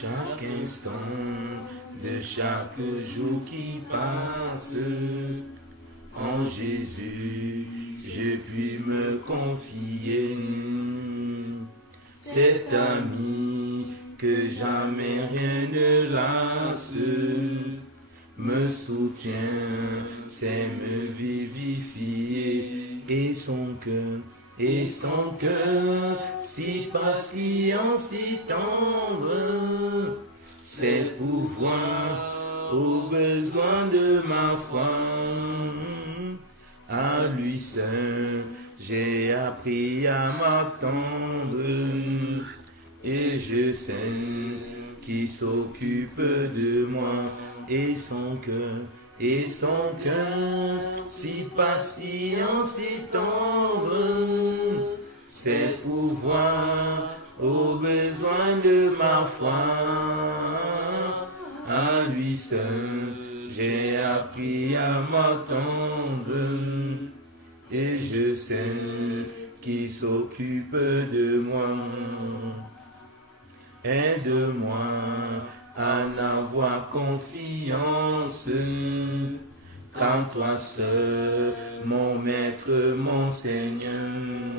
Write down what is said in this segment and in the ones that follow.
chaque instant de chaque jour qui passe. En Jésus, je puis me confier. Cet ami que jamais rien ne lasse me soutient, sait me vivifier, et son cœur, si patient, si tendre, c'est pouvoir aux besoins de ma foi. À lui seul, j'ai appris à m'attendre, et je sais qui s'occupe de moi, et son cœur, si patient, si tendre, c'est pouvoir aux besoins de ma foi. À lui seul, j'ai appris à m'attendre, et je sais qui s'occupe de moi. Aide-moi à n'avoir confiance qu'en toi seul, mon maître, mon Seigneur.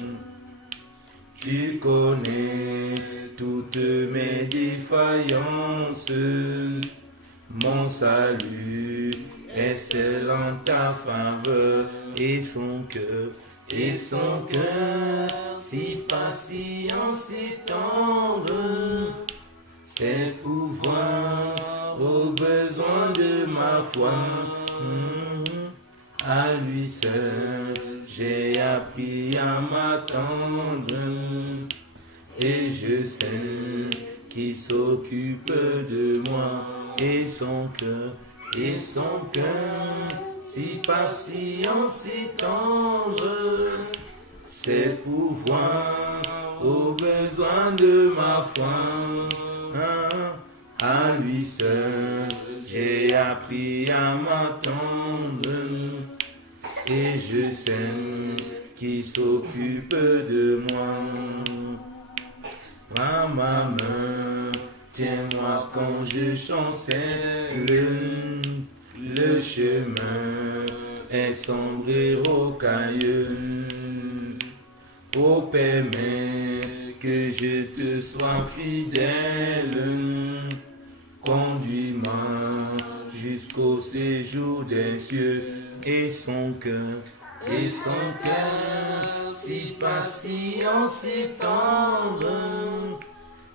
Tu connais toutes mes défaillances, mon salut est seul en ta faveur, et son cœur, si patient, si tendre, c'est pouvoir aux besoins de ma foi. À lui seul, j'ai appris à m'attendre, et je sais qui s'occupe de moi, et son cœur, si patient, si tendre, c'est pouvoir aux besoins de ma foi. À lui seul, j'ai appris à m'attendre, et je sais qui s'occupe de moi. À ma main, tiens-moi quand je chancelle, le chemin est sombre et rocailleux. Oh, permets que je te sois fidèle, conduis-moi jusqu'au séjour des cieux, et son cœur, si patient, si tendre,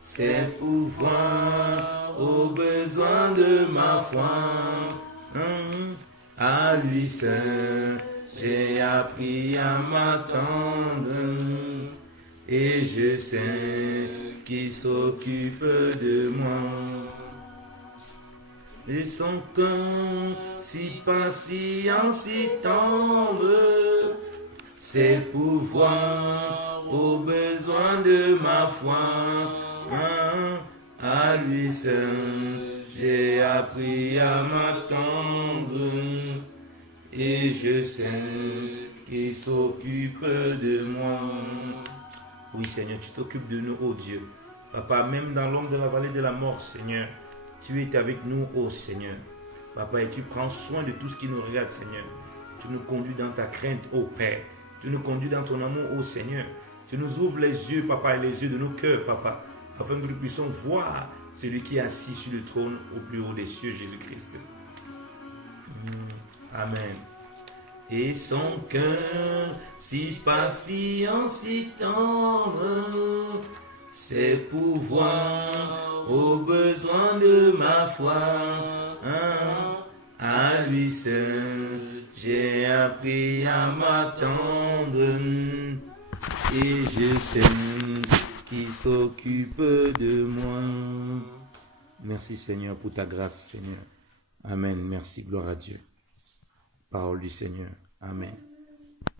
c'est pouvoir aux besoins de ma foi. À lui seul, j'ai appris à m'attendre, et je sais qui s'occupe de moi. Et son cœur, si patient, si tendre, c'est pouvoir aux besoins de ma foi. À lui seul, j'ai appris à m'attendre, et je sais qu'il s'occupe de moi. Oui, Seigneur, tu t'occupes de nous, oh Dieu. Papa, même dans l'ombre de la vallée de la mort, Seigneur, tu es avec nous, oh Seigneur. Papa, et tu prends soin de tout ce qui nous regarde, Seigneur. Tu nous conduis dans ta crainte, oh Père. Tu nous conduis dans ton amour, oh Seigneur. Tu nous ouvres les yeux, Papa, et les yeux de nos cœurs, Papa, afin que nous puissions voir celui qui est assis sur le trône au plus haut des cieux, Jésus-Christ. Amen. Et son cœur, si patient, si tendre, c'est pouvoir aux besoins de ma foi. À lui seul, j'ai appris à m'attendre, et je sais qui s'occupe de moi. Merci Seigneur pour ta grâce, Seigneur. Amen. Merci, gloire à Dieu. Parole du Seigneur. Amen.